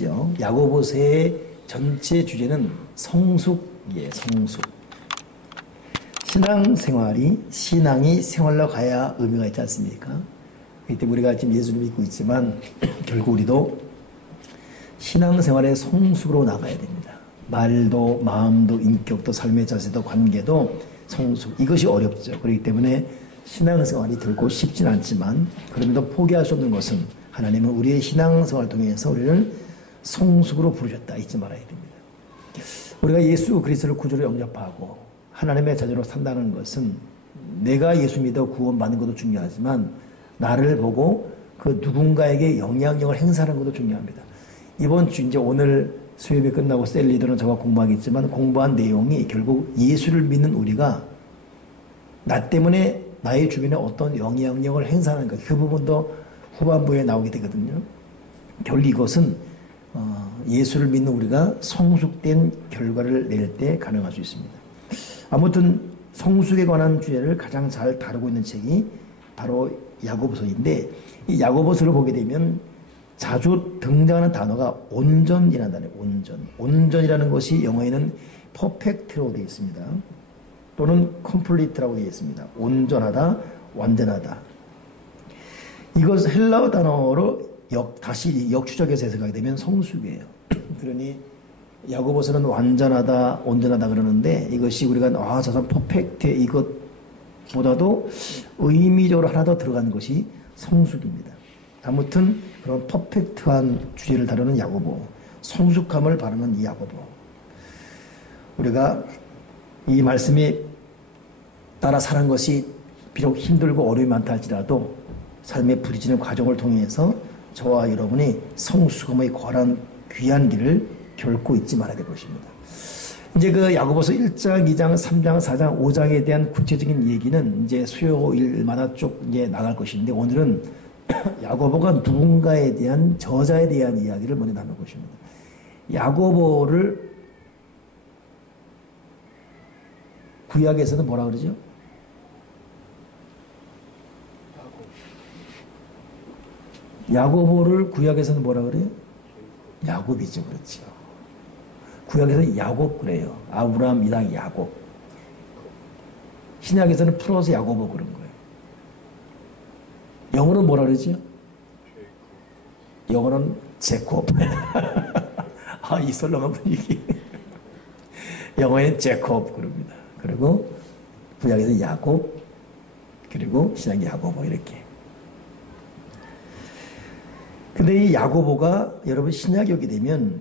야고보서의 전체 주제는 성숙이에요. 성숙. 신앙생활이 신앙이 생활로 가야 의미가 있지 않습니까? 그렇기 때문에 우리가 지금 예수를 믿고 있지만 결국 우리도 신앙생활의 성숙으로 나가야 됩니다. 말도 마음도 인격도 삶의 자세도 관계도 성숙, 이것이 어렵죠. 그렇기 때문에 신앙생활이 결코 쉽진 않지만 그럼에도 포기할 수 없는 것은 하나님은 우리의 신앙생활을 통해서 우리를 성숙으로 부르셨다. 잊지 말아야 됩니다. 우리가 예수 그리스도를 구주로 영접하고 하나님의 자녀로 산다는 것은 내가 예수 믿어 구원받는 것도 중요하지만 나를 보고 그 누군가에게 영향력을 행사하는 것도 중요합니다. 이번 주 이제 오늘 수요일이 끝나고 셀리들은 저와 공부하겠지만 공부한 내용이 결국 예수를 믿는 우리가 나 때문에 나의 주변에 어떤 영향력을 행사하는가, 그 부분도 후반부에 나오게 되거든요. 결국 이것은 예수를 믿는 우리가 성숙된 결과를 낼 때 가능할 수 있습니다. 아무튼 성숙에 관한 주제를 가장 잘 다루고 있는 책이 바로 야고보서인데, 이 야고보서를 보게 되면 자주 등장하는 단어가 온전이라는 단어예요. 온전이라는 것이 영어에는 퍼펙트로 되어 있습니다. 또는 컴플리트라고 되어 있습니다. 온전하다, 완전하다. 이것 헬라어 단어로 다시 역추적해서 해석하게 되면 성숙이에요. 그러니 야고보서는 완전하다, 온전하다 그러는데 이것이 우리가 저 사람 퍼펙트 이것보다도 의미적으로 하나 더 들어간 것이 성숙입니다. 아무튼 그런 퍼펙트한 주제를 다루는 야고보, 성숙함을 바라는 이 야고보. 우리가 이 말씀이 따라 사는 것이 비록 힘들고 어려움이 많다 할지라도 삶의 부딪히는 과정을 통해서 저와 여러분이 성숙함의 거란 귀한 길을 결코 잊지 말아야 될 것입니다. 이제 그 야고보서 1장, 2장, 3장, 4장, 5장에 대한 구체적인 얘기는 이제 수요일마다 쭉 이제 나갈 것인데 오늘은 야고보가 누군가에 대한 저자에 대한 이야기를 먼저 나눌 것입니다. 야고보를 구약에서는 뭐라 그러죠? 야고보를 구약에서는 뭐라 그래요? 야곱이죠. 그렇죠. 구약에서는 야곱 그래요. 아브라함, 이삭, 야곱. 신약에서는 풀어서 야고보 그런 거예요. 영어는 뭐라 그러죠? 영어는 제콥. 이 썰렁한 분위기. 영어에는 제콥 그럽니다. 그리고 구약에서는 야곱, 그리고 신약에 야고보 이렇게. 근데 이 야고보가 여러분 신약에 오게 되면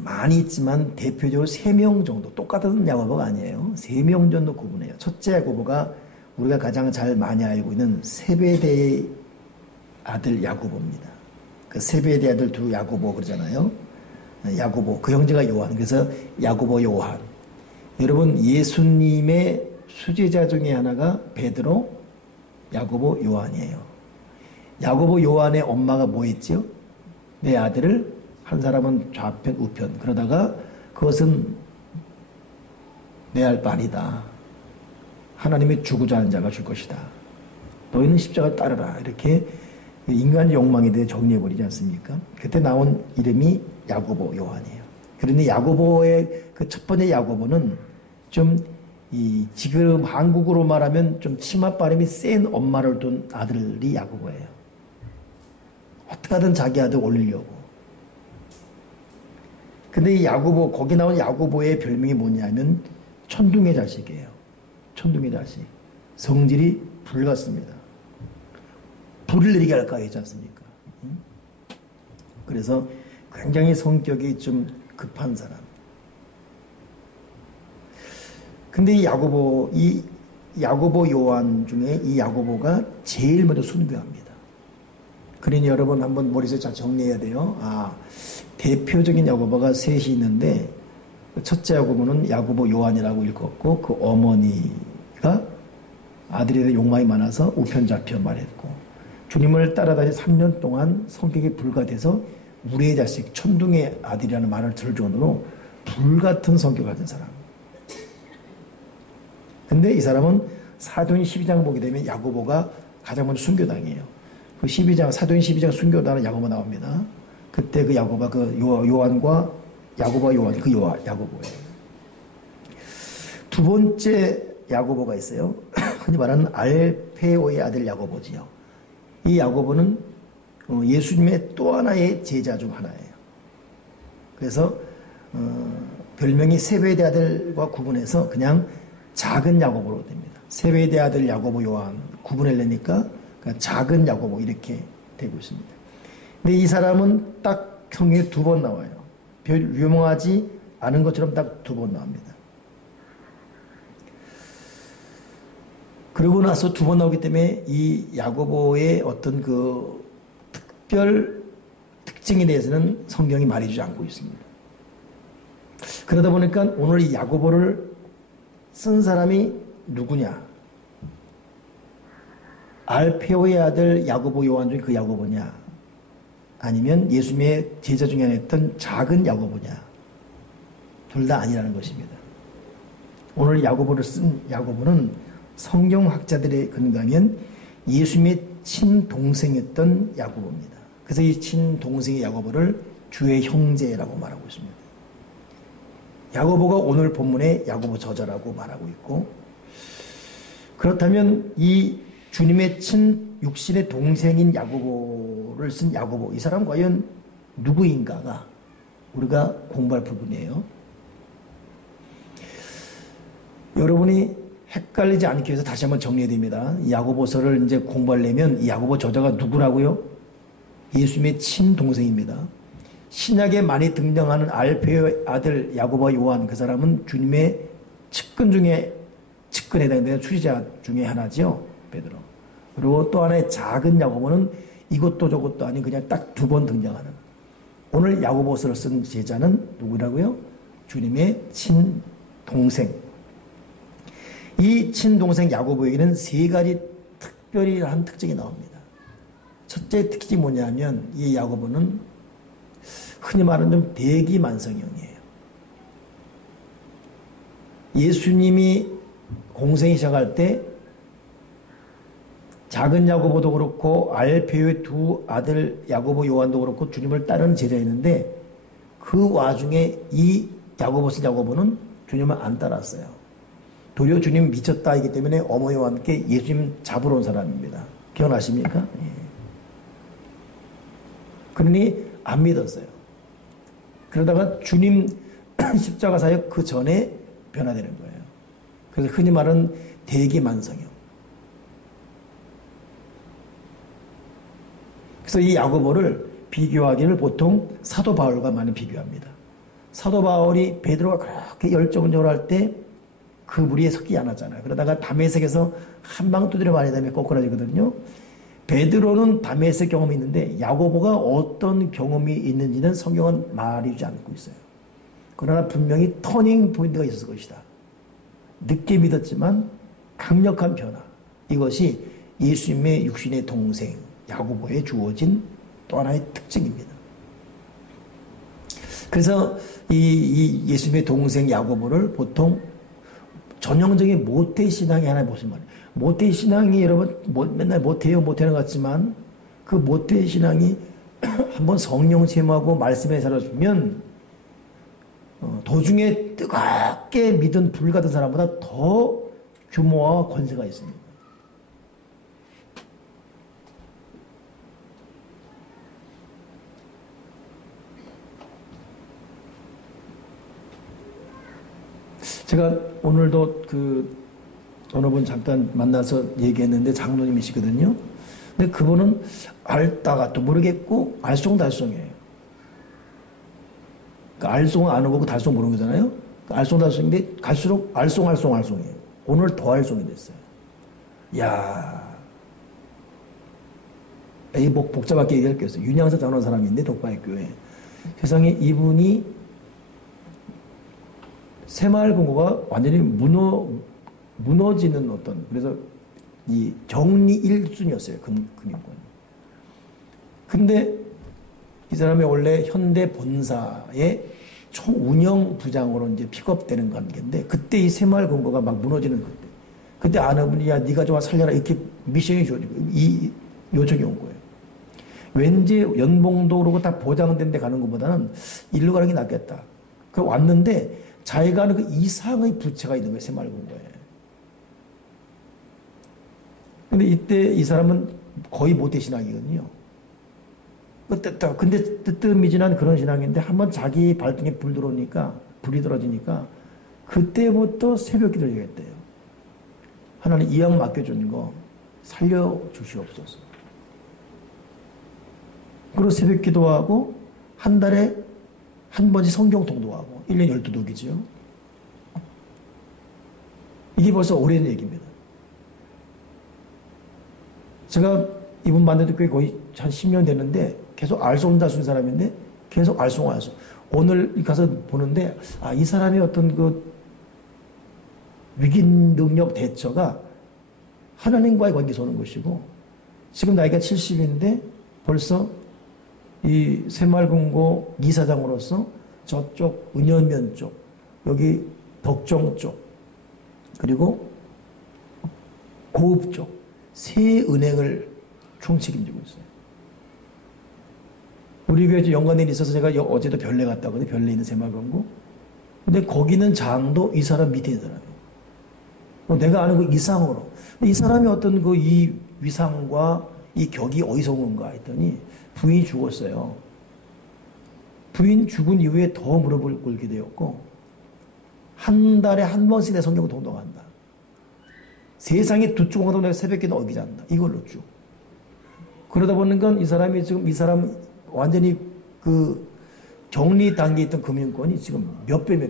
많이 있지만 대표적으로 3명 정도, 똑같은 야고보가 아니에요. 3명 정도 구분해요. 첫째 야고보가 우리가 가장 잘 많이 알고 있는 세베대의 아들 야고보입니다. 그 세베대의 아들 두 야고보 그러잖아요. 야고보, 그 형제가 요한. 그래서 야고보 요한. 여러분 예수님의 수제자 중에 하나가 베드로, 야고보, 요한이에요. 야고보 요한의 엄마가 뭐 했죠? 내 아들을 한 사람은 좌편 우편 그러다가 그것은 내 알 바 아니다. 하나님의 주고자 하는 자가 줄 것이다. 너희는 십자가를 따르라. 이렇게 인간의 욕망에 대해 정리해버리지 않습니까? 그때 나온 이름이 야고보 요한이에요. 그런데 야고보의 그 첫 번째 야고보는 좀 지금 한국으로 말하면 좀 치맛 발음이 센 엄마를 둔 아들이 야고보예요. 어떻게 하든 자기 아들 올리려고. 근데 이 야고보, 거기 나온 야고보의 별명이 뭐냐면 천둥의 자식이에요. 천둥의 자식. 성질이 불 같습니다. 불을 내리게 할까 했지 않습니까? 그래서 굉장히 성격이 좀 급한 사람. 근데 이 야고보 요한 중에 이 야고보가 제일 먼저 순교합니다. 그러니 여러분 한번 머릿속에 잘 정리해야 돼요. 대표적인 야고보가 셋이 있는데 첫째 야고보는 야고보 요한이라고 읽었고 그 어머니가 아들에 대해 욕망이 많아서 우편좌편 말했고 주님을 따라다니 3년 동안 성격이 불같아서 우리의 자식 천둥의 아들이라는 말을 들을 정도로 불같은 성격을 가진 사람. 근데 이 사람은 사도행 12장 보게 되면 야고보가 가장 먼저 순교당해요. 그 12장, 사도행 12장 순교당하는 야고보 나옵니다. 그때 그 야고보가 그 요한과 야고보와 요한 그 야고보예요. 두 번째 야고보가 있어요. 흔히 말하는 알페오의 아들 야고보지요. 이 야고보는 예수님의 또 하나의 제자 중 하나예요. 그래서 별명이 세베대 아들과 구분해서 그냥 작은 야고보로 됩니다. 세베대 아들 야고보 요한 구분하려니까 작은 야고보 이렇게 되고 있습니다. 근데 이 사람은 딱 성경에 두 번 나와요. 별 유명하지 않은 것처럼 딱 두 번 나옵니다. 그러고 나서 두 번 나오기 때문에 이 야고보의 어떤 그 특별 특징에 대해서는 성경이 말해주지 않고 있습니다. 그러다 보니까 오늘 이 야고보를 쓴 사람이 누구냐? 알페오의 아들 야고보 요한 중에 그 야고보냐? 아니면 예수님의 제자 중에 하나였던 작은 야고보냐? 둘 다 아니라는 것입니다. 오늘 야고보를 쓴 야고보는 성경학자들의 근거하면 예수님의 친동생이었던 야고보입니다. 그래서 이 친동생의 야고보를 주의 형제라고 말하고 있습니다. 야고보가 오늘 본문에 야고보 저자라고 말하고 있고, 그렇다면 이 주님의 육신의 동생인 야고보를 쓴 야고보, 이 사람 과연 누구인가가 우리가 공부할 부분이에요. 여러분이 헷갈리지 않기 위해서 다시 한번 정리해야 됩니다. 이 야고보서를 이제 공부하려면 이 야고보 저자가 누구라고요? 예수님의 친동생입니다. 신약에 많이 등장하는 알페오의 아들 야고보와 요한, 그 사람은 주님의 측근에 해당되는 수리자 중에 하나죠. 베드로. 그리고 또 하나의 작은 야고보는 이것도 저것도 아닌 그냥 딱 두 번 등장하는, 오늘 야고보서를 쓴 제자는 누구라고요? 주님의 친동생. 이 친동생 야고보에게는 세 가지 특별한 특징이 나옵니다. 첫째 특징이 뭐냐면 이 야고보는 흔히 말하는 좀 대기만성형이에요. 예수님이 공생이 시작할 때 작은 야고보도 그렇고 알페오의 두 아들 야고보 요한도 그렇고 주님을 따르는 제자였는데, 그 와중에 이 야고보는 주님을 안 따랐어요. 도리어 주님 미쳤다 이기 때문에 어머니와 함께 예수님 잡으러 온 사람입니다. 기억나십니까? 예. 그러니 안 믿었어요. 그러다가 주님 십자가 사역 그 전에 변화되는 거예요. 그래서 흔히 말하는 대기만성형. 그래서 이 야고보를 비교하기를 보통 사도 바울과 많이 비교합니다. 사도 바울이 베드로가 그렇게 열정적으로 할 때 그 무리에 섞이지 않았잖아요. 그러다가 다메섹에서 한방 두드려 맞은 다음에 꼬꾸라지거든요. 베드로는 다메섹 경험이 있는데 야고보가 어떤 경험이 있는지는 성경은 말해주지 않고 있어요. 그러나 분명히 터닝 포인트가 있었을 것이다. 늦게 믿었지만 강력한 변화. 이것이 예수님의 육신의 동생 야고보에 주어진 또 하나의 특징입니다. 그래서 이 예수님의 동생 야고보를 보통 전형적인 모태신앙의 하나의 모습 말이에요. 모태신앙이 여러분 맨날 모태는 것 같지만 그 모태신앙이 한번 성령 체험하고 말씀에 살아주면 도중에 뜨겁게 믿은 불 같은 사람보다 더 규모와 권세가 있습니다. 제가 오늘도 어느 분 잠깐 만나서 얘기했는데 장로님이시거든요. 근데 그분은 알다가 또 모르겠고 알쏭달쏭이에요. 그러니까 알쏭 안 오고 달쏭 모르는 거잖아요. 알쏭달쏭인데 갈수록 알쏭이에요. 오늘 더 알쏭이 됐어요. 야, 이 복잡하게 얘기할 게 없어요. 윤양사 장로한 사람인데 독바이교회. 세상에 이분이 새마을금고가 완전히 무너지는 어떤, 그래서 이 정리 1순위였어요. 금융권. 근데 이 사람이 원래 현대 본사의 총운영 부장으로 이제 픽업되는 관계인데, 그때 이 새마을금고가 막 무너지는 그때 아는 분이 야 네가 좀 살려라 이렇게 미션이 주어지고 이 요청이 온 거예요. 왠지 연봉도 그러고 다 보장된 데 가는 것보다는 일로 가는 게 낫겠다. 그 왔는데 자기가 하는 그 이상의 부채가 있는 거예요. 새마을금고에. 근데 이때 이 사람은 거의 모태신앙이거든요. 근데 뜨뜻미진한 그런 신앙인데 한번 자기 발등에 불이 들어지니까 그때부터 새벽 기도를 하겠대요. 하나님 이왕 맡겨준 거 살려주시옵소서. 그리고 새벽 기도하고 한 달에 한 번씩 성경 통독하고 1년 12독이죠. 이게 벌써 오래된 얘기입니다. 제가 이분 만난 지 거의 한 10년 됐는데 계속 알쏭달쏭 사람인데 계속 알쏭알쏭. 오늘 가서 보는데 이 사람의 어떤 그 위기 능력 대처가 하나님과의 관계에서 오는 것이고 지금 나이가 70인데 벌써 이 새마을금고 이사장으로서 저쪽 은현면 쪽, 여기 덕정 쪽, 그리고 고읍 쪽 세 은행을 총책임지고 있어요. 우리 교회 연관된 일이 있어서 제가 어제도 별내 갔다 왔거든요. 별내 있는 새마을금고. 근데 거기는 장도 이 사람 밑에 있는 사람이에요. 내가 아는 그 이상으로. 이 사람이 어떤 그 이 위상과 이 격이 어디서 온 건가 했더니 부인이 죽었어요. 부인 죽은 이후에 더 무릎을 꿇게 되었고 한 달에 한 번씩 내 성경을 통독한다. 세상에 두 주공도 내가 새벽에도 어기지 않는다. 이걸로 쭉. 그러다 보니까 이 사람 완전히 그 격리 단계에 있던 금융권이 지금 몇 배로.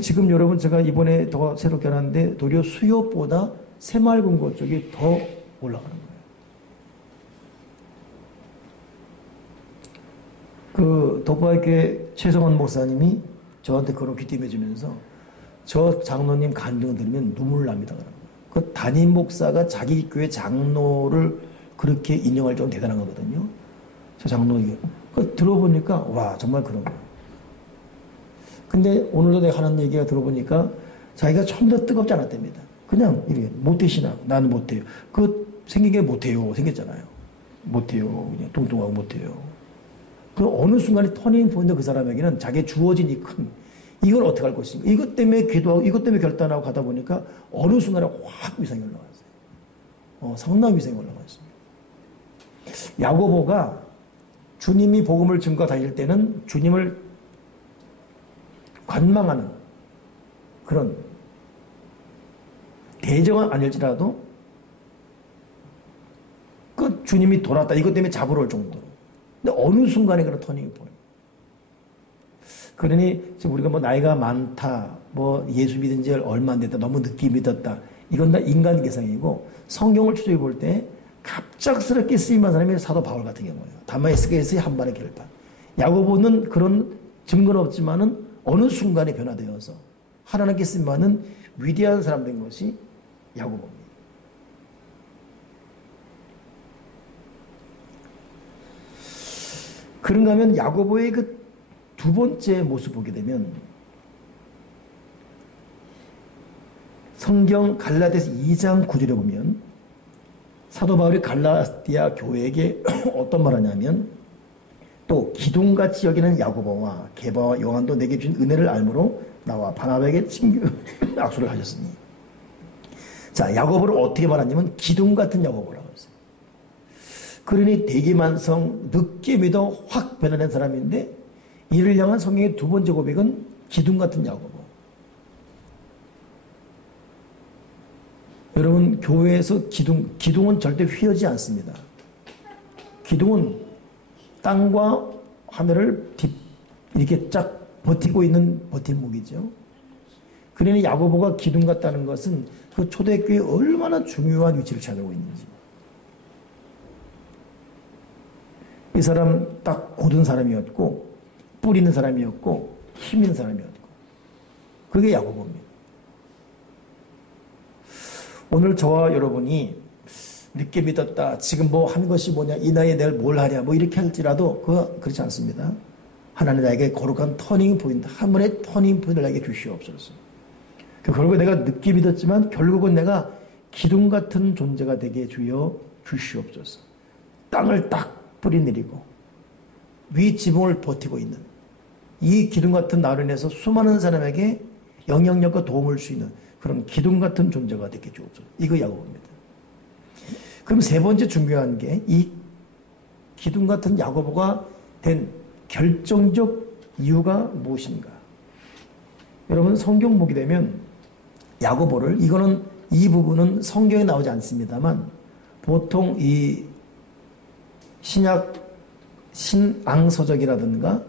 지금 여러분 제가 이번에 더 새롭게 하는데 도리어 수요보다 새마을금고 쪽이 더 올라가는 거예요. 그 덕바교회 최성원 목사님이 저한테 그런 귀띔해 주면서 저 장로님 간증을 들으면 눈물 납니다. 그 담임 목사가 자기 교회 장로를 그렇게 인정할 정도로 대단한 거거든요. 저 장로에게. 그 들어보니까 와 정말 그런 거예요. 근데 오늘도 내가 하는 얘기가 들어보니까 자기가 처음부터 뜨겁지 않았답니다. 그냥 이렇게 모태신앙. 나는 못해요. 그 생긴 게 못해요. 생겼잖아요. 못해요. 그냥 뚱뚱하고 못해요. 그 어느 순간에 터닝 포인트 그 사람에게는 자기의 주어진 이 큰 이걸 어떻게 할 것인가. 이것 때문에 기도하고 이것 때문에 결단하고 가다 보니까 어느 순간에 확 위상이 올라갔어요. 상당히 위상이 올라갔습니다. 야고보가 주님이 복음을 증거 다닐 때는 주님을 관망하는 그런 대적은 아닐지라도 그 주님이 돌았다. 이것 때문에 잡으러 올 정도로. 근데 어느 순간에 그런 터닝이 보여요. 그러니 지금 우리가 뭐 나이가 많다, 뭐 예수 믿은 지 얼마 안 됐다, 너무 늦게 믿었다. 이건 다 인간 개성이고 성경을 추적해 볼 때 갑작스럽게 쓰임한 사람이 사도 바울 같은 경우예요. 다마스커스의 한 발의 결단. 야고보는 그런 증거는 없지만은 어느 순간에 변화되어서 하나님께 쓰임받는 위대한 사람 된 것이 야고보입니다. 그런가 하면 야고보의 그 두 번째 모습 보게 되면 성경 갈라디아서 2장 9절에 보면 사도 바울이 갈라디아 교회에게 어떤 말 하냐면 또 기둥같이 여기는 야고보와 게바와 요한도 내게 준 은혜를 알므로 나와 바나바에게 친교 악수를 하셨으니. 자, 야고보를 어떻게 말하냐면 기둥 같은 야고보라고 했어요. 그러니 대기만성 늦게 믿어 확 변화된 사람인데 이를 향한 성경의 두 번째 고백은 기둥 같은 야고보. 여러분 교회에서 기둥은 절대 휘어지지 않습니다. 기둥은 땅과 하늘을 이렇게 쫙 버티고 있는 버팀목이죠. 그러니 야고보가 기둥 같다는 것은 그 초대교회에 얼마나 중요한 위치를 차지하고 있는지. 이 사람 딱 고든 사람이었고 뿌리 있는 사람이었고 힘 있는 사람이었고 그게 야고보입니다. 오늘 저와 여러분이 늦게 믿었다. 지금 뭐 한 것이 뭐냐. 이 나이에 내가 뭘 하냐. 뭐 이렇게 할지라도 그렇지 않습니다. 하나님 나에게 거룩한 터닝 포인트, 한 번의 터닝 포인트를 나에게 주시옵소서. 결국 내가 늦게 믿었지만 결국은 내가 기둥 같은 존재가 되게 주여 주시옵소서. 땅을 딱 뿌리내리고 위 지붕을 버티고 있는 이 기둥 같은 나로 인해서 수많은 사람에게 영향력과 도움을 줄 수 있는 그런 기둥 같은 존재가 되게 주옵소서. 이거 야고보입니다. 그럼 세 번째 중요한 게 이 기둥 같은 야고보가 된 결정적 이유가 무엇인가? 여러분 성경 보게 되면 야고보를 이 부분은 성경에 나오지 않습니다만 보통 이 신앙서적이라든가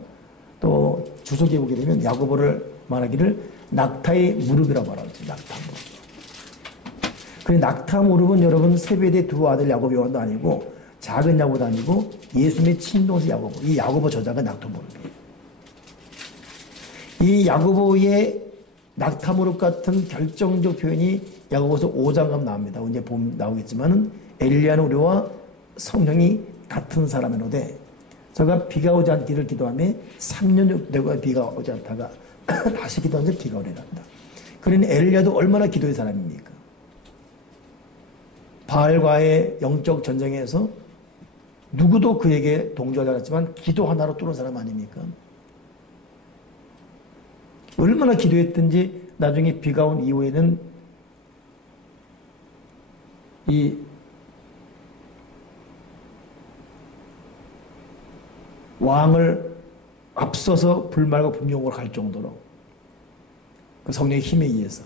또 주석에 보게 되면 야고보를 말하기를 낙타의 무릎이라고 말하죠. 낙타 무릎. 그 낙타 무릎은 여러분 세베대 두 아들 야고보 요한도 아니고 작은 야고보도 아니고 예수님의 친동생 야고보. 이 야고보 저자가 낙타 무릎이에요. 이 야고보의 낙타 무릎 같은 결정적 표현이 야고보서 5장 가면 나옵니다. 이제 보면 나오겠지만은 엘리야는 우리와 성령이 같은 사람이로되 저가 비가 오지 않기를 기도하며 3년 되고 비가 오지 않다가 다시 기도하면 비가 오리란다. 그러니 엘리야도 얼마나 기도의 사람입니까? 바알과의 영적 전쟁에서 누구도 그에게 동조하지 않았지만 기도 하나로 뚫은 사람 아닙니까? 얼마나 기도했든지 나중에 비가 온 이후에는 이 왕을 앞서서 불말과 분용으로 갈 정도로 그 성령의 힘에 의해서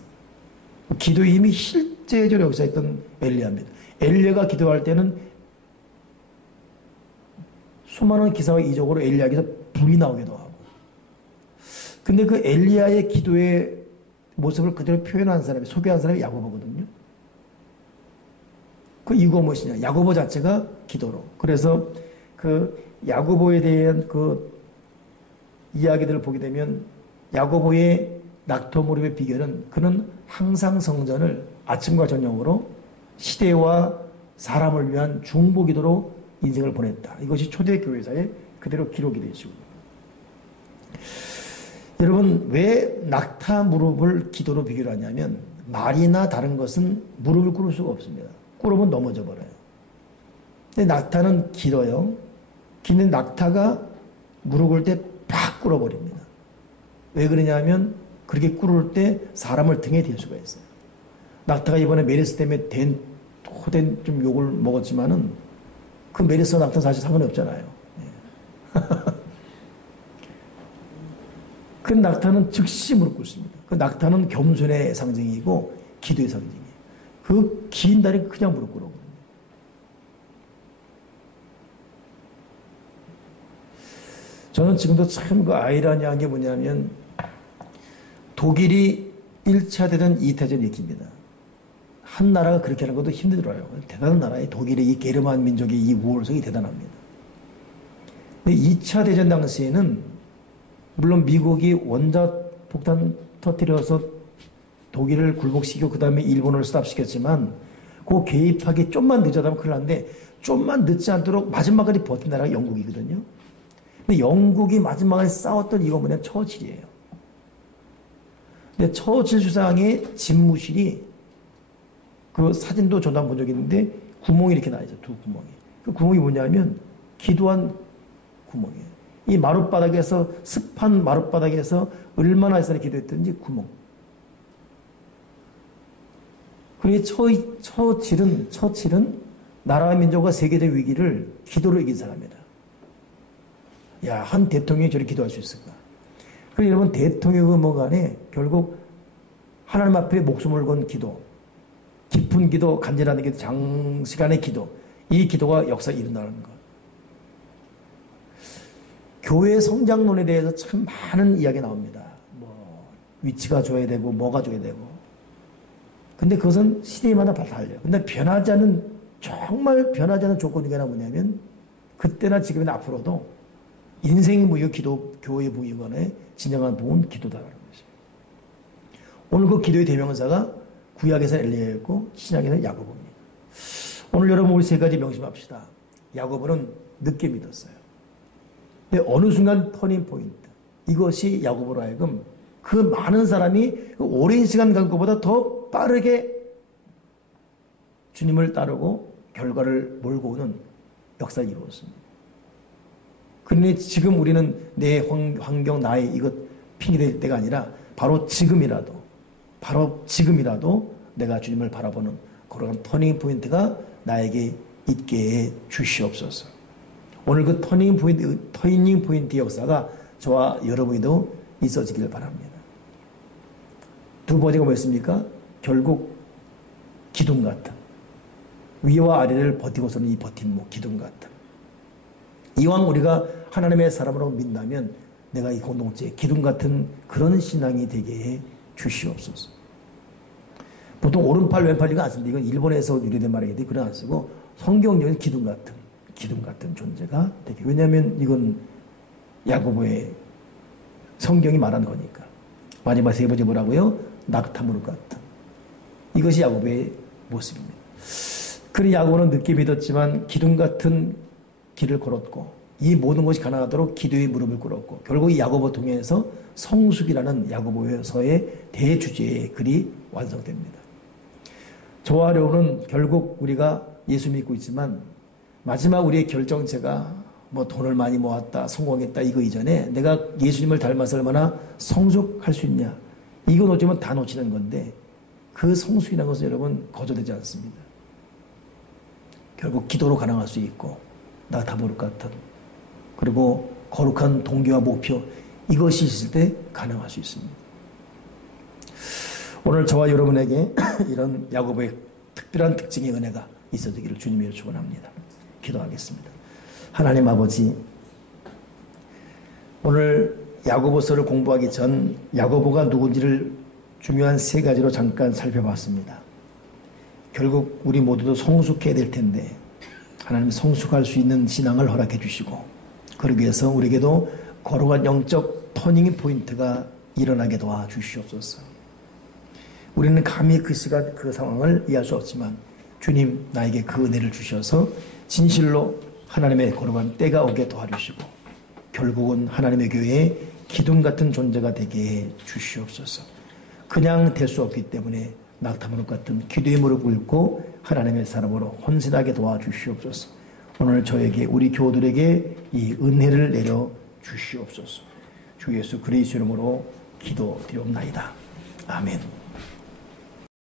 기도의 힘이 실제적으로 역사했던 엘리야입니다. 엘리야가 기도할 때는 수많은 기사와 이적으로 엘리야에게서 불이 나오기도 하고 근데 그 엘리야의 기도의 모습을 그대로 표현한 사람이 소개한 사람이 야고보거든요. 그 이유가 무엇이냐? 야고보 자체가 기도로. 그래서 그 야고보에 대한 그 이야기들을 보게 되면 야고보의 낙타 무릎의 비결은 그는 항상 성전을 아침과 저녁으로 시대와 사람을 위한 중보 기도로 인생을 보냈다. 이것이 초대교회사에 그대로 기록이 되어 있습니다. 여러분 왜 낙타 무릎을 기도로 비교를 하냐면 말이나 다른 것은 무릎을 꿇을 수가 없습니다. 꿇으면 넘어져 버려요. 근데 낙타는 길어요. 긴 낙타가 무릎 꿇을 때 팍 꿇어버립니다. 왜 그러냐면 그렇게 꿇을 때 사람을 등에 댈 수가 있어요. 낙타가 이번에 메르스 때문에 호된 좀 욕을 먹었지만은 그 메르스 낙타 사실 상관이 없잖아요. 그 낙타는 즉시 무릎 꿇습니다. 그 낙타는 겸손의 상징이고 기도의 상징이에요. 그 긴 다리 그냥 무릎 꿇어버립니다. 저는 지금도 참 그 아이러니한 게 뭐냐면 독일이 1차 대전, 2차 대전 일으킵니다. 한 나라가 그렇게 하는 것도 힘들어요. 대단한 나라에 독일의 이 게르만 민족의 이 우월성이 대단합니다. 근데 2차 대전 당시에는 물론 미국이 원자 폭탄 터뜨려서 독일을 굴복시키고 그 다음에 일본을 스탑시켰지만 그 개입하기 좀만 늦어다면 큰일 났는데 좀만 늦지 않도록 마지막까지 버틴 나라가 영국이거든요. 근데 영국이 마지막에 싸웠던 이유가 뭐냐면 처칠이에요. 근데 처칠 수상의 집무실이 그 사진도 저도 한번 본 적이 있는데 구멍이 이렇게 나 있어요. 두 구멍이. 그 구멍이 뭐냐면 기도한 구멍이에요. 이 마룻바닥에서 습한 마룻바닥에서 얼마나 이상하게 기도했던지 구멍. 그리고 처칠은 나라와 민족과 세계적 위기를 기도로 이긴 사람이다. 야, 한 대통령이 저렇게 기도할 수 있을까? 그리고 여러분 대통령은 뭐간에 결국 하나님 앞에 목숨을 건 기도, 깊은 기도, 간절한 기도, 장시간의 기도, 이 기도가 역사에 일어나는 것. 교회 성장론에 대해서 참 많은 이야기가 나옵니다. 뭐 위치가 줘야 되고 뭐가 줘야 되고. 근데 그것은 시대마다 달라요. 근데 정말 변하지 않은 조건이 하나 뭐냐면 그때나 지금이나 앞으로도 인생의 무역 기도, 교회의 무역원에 진정한 부은 기도다라는 것입니다. 오늘 그 기도의 대명사가 구약에서 엘리야였고 신약에서 야고보입니다. 오늘 여러분 우리 세 가지 명심합시다. 야고보는 늦게 믿었어요. 근데 어느 순간 터닝 포인트. 이것이 야고보로 하여금 그 많은 사람이 그 오랜 시간 간 것보다 더 빠르게 주님을 따르고 결과를 몰고 오는 역사를 이루었습니다. 그러니 지금 우리는 내 환경, 나의 이것 핑계될 때가 아니라 바로 지금이라도 내가 주님을 바라보는 그런 터닝 포인트가 나에게 있게 해 주시옵소서. 오늘 그 터닝 포인트 역사가 저와 여러분에도 있어지길 바랍니다. 두 번째가 뭐였습니까? 결국 기둥 같은, 위와 아래를 버티고서는 이 버팀목, 기둥 같은. 이왕 우리가 하나님의 사람으로 믿다면 내가 이 공동체에 기둥 같은 그런 신앙이 되게 해 주시옵소서. 보통 오른팔 왼팔이가 안 씁니다. 이건 일본에서 유래된 말이기 때문에 그런 안 쓰고 성경적인 기둥 같은 존재가 되게. 왜냐하면 이건 야고보의 성경이 말하는 거니까. 마지막 세 번째 뭐라고요? 낙타무릎 같은. 이것이 야고보의 모습입니다. 그런 야고보는 늦게 믿었지만 기둥 같은 길을 걸었고 이 모든 것이 가능하도록 기도의 무릎을 꿇었고 결국 이 야고보 통해서 성숙이라는 야고보서의 대주제의 글이 완성됩니다. 저와 여러분은 결국 우리가 예수 믿고 있지만 마지막 우리의 결정체가 뭐 돈을 많이 모았다, 성공했다 이거 이전에 내가 예수님을 닮아서 얼마나 성숙할 수 있냐, 이거 놓치면 다 놓치는 건데 그 성숙이라는 것은 여러분 거저되지 않습니다. 결국 기도로 가능할 수 있고 낙타무릎 같은, 그리고 거룩한 동기와 목표, 이것이 있을 때 가능할 수 있습니다. 오늘 저와 여러분에게 이런 야고보의 특별한 특징의 은혜가 있어지기를 주님으로 축원합니다. 기도하겠습니다. 하나님 아버지, 오늘 야고보서를 공부하기 전 야고보가 누군지를 중요한 세 가지로 잠깐 살펴봤습니다. 결국 우리 모두도 성숙해야 될 텐데 하나님 성숙할 수 있는 신앙을 허락해 주시고 그러기 위해서 우리에게도 거룩한 영적 터닝 포인트가 일어나게 도와주시옵소서. 우리는 감히 그 시간 그 상황을 이해할 수 없지만 주님 나에게 그 은혜를 주셔서 진실로 하나님의 거룩한 때가 오게 도와주시고 결국은 하나님의 교회에 기둥 같은 존재가 되게 해 주시옵소서. 그냥 될 수 없기 때문에 낙타무릎 같은 기도의 무릎 꿇고 하나님의 사람으로 헌신하게 도와주시옵소서. 오늘 저에게 우리 교우들에게 이 은혜를 내려 주시옵소서. 주 예수 그리스도 이름으로 기도드리옵나이다. 아멘.